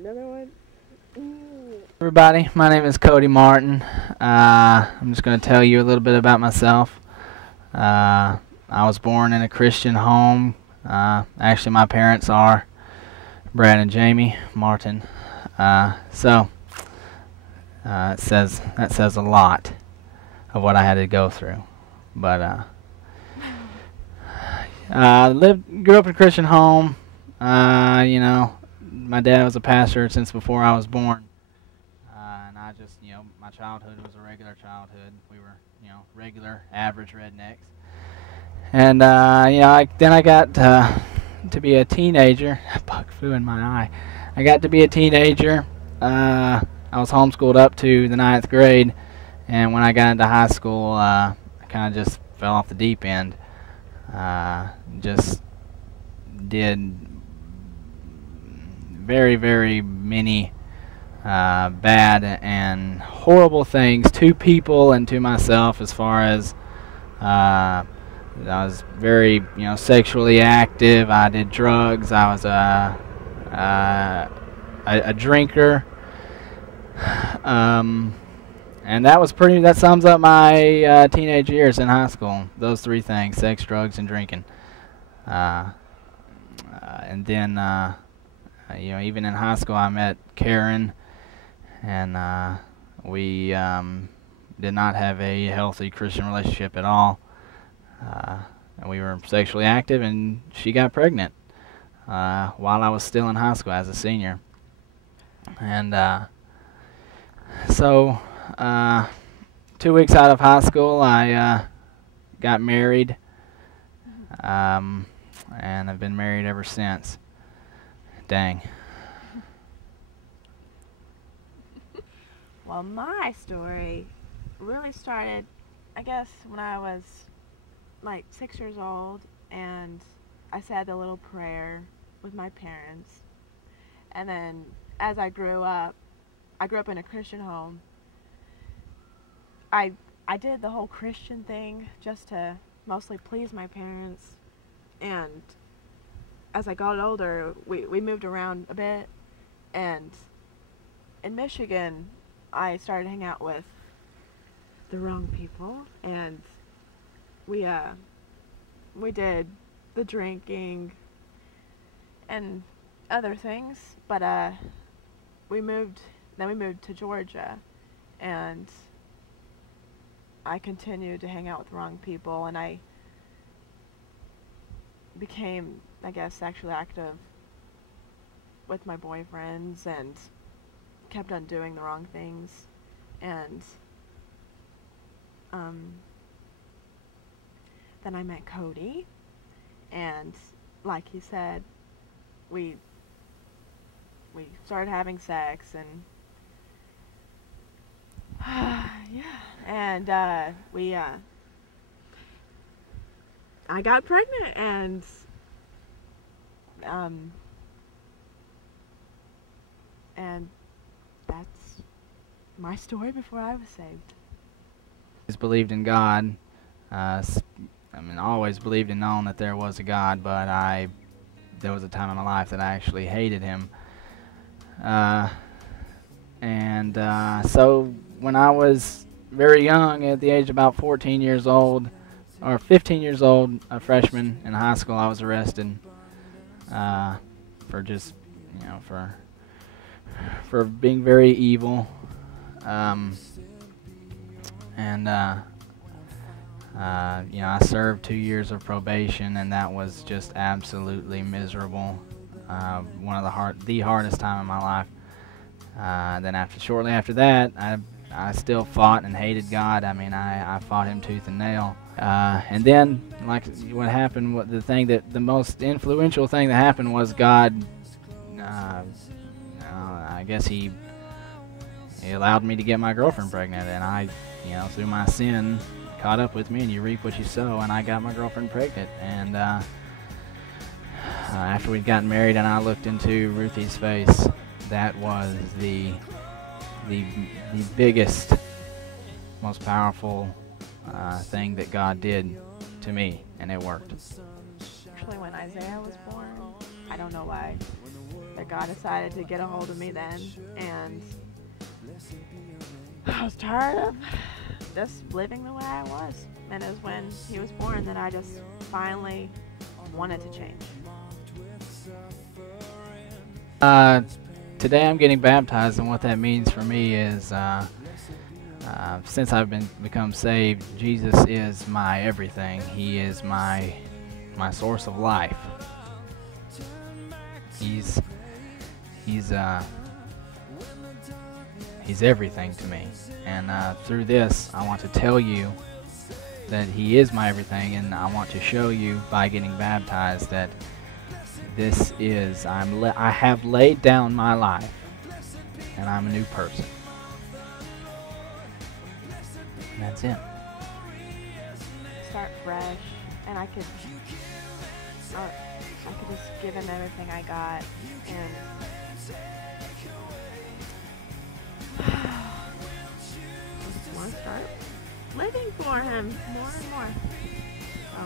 another one. Everybody, my name is Cody Martin. I'm just going to tell you a little bit about myself. I was born in a Christian home. Actually, my parents are Brad and Jamie Martin. That says a lot of what I had to go through. But grew up in a Christian home. My dad was a pastor since before I was born. And I just, my childhood was a regular childhood. We were, regular, average rednecks. And, then I got to be a teenager. A bug flew in my eye. I got to be a teenager. I was homeschooled up to the 9th grade. And when I got into high school, I kind of just fell off the deep end. Just did very, very many bad and horrible things to people and to myself, as far as I was very, sexually active. I did drugs. I was a drinker. And that sums up my teenage years in high school. Those three things: sex, drugs, and drinking. And then, even in high school, I met Karen, and we did not have a healthy Christian relationship at all. And we were sexually active, and she got pregnant while I was still in high school as a senior. And so 2 weeks out of high school, I got married, and I've been married ever since. Dang. Well, my story really started, I guess, when I was like 6 years old, and I said the little prayer with my parents. And then as I grew up in a Christian home. I did the whole Christian thing just to mostly please my parents. And as I got older, we moved around a bit. And in Michigan, I started hanging out with the wrong people. And we did the drinking and other things. But then we moved to Georgia, and I continued to hang out with the wrong people, and I became, I guess, sexually active with my boyfriends and kept on doing the wrong things. And then I met Cody, and like he said, we started having sex, and and I got pregnant, and that's my story before I was saved. Always believed in God. Always believed and known that there was a God, but there was a time in my life that I actually hated him. So when I was very young, at the age of about 14 years old, or 15 years old, a freshman in high school, I was arrested for just, for being very evil. I served 2 years of probation, and that was just absolutely miserable. One of the hardest time in my life. Then shortly after that, I still fought and hated God. I fought him tooth and nail. And then, like what happened, the most influential thing that happened was God. I guess he allowed me to get my girlfriend pregnant, and I, through my sin, caught up with me, and you reap what you sow, and I got my girlfriend pregnant. And after we'd gotten married, and I looked into Ruthie's face, that was the biggest, most powerful thing that God did to me, and it worked. Actually, when Isaiah was born, I don't know why, that God decided to get a hold of me then, and I was tired of just living the way I was. And it was when he was born that I just finally wanted to change. Today I'm getting baptized, and what that means for me is since I've become saved, Jesus is my everything. He is my source of life. He's everything to me, and through this I want to tell you that he is my everything, and I want to show you by getting baptized that this is I have laid down my life, and I'm a new person. And that's it. Start fresh, and I could just give him everything I got, and just want to start living for him more and more. So.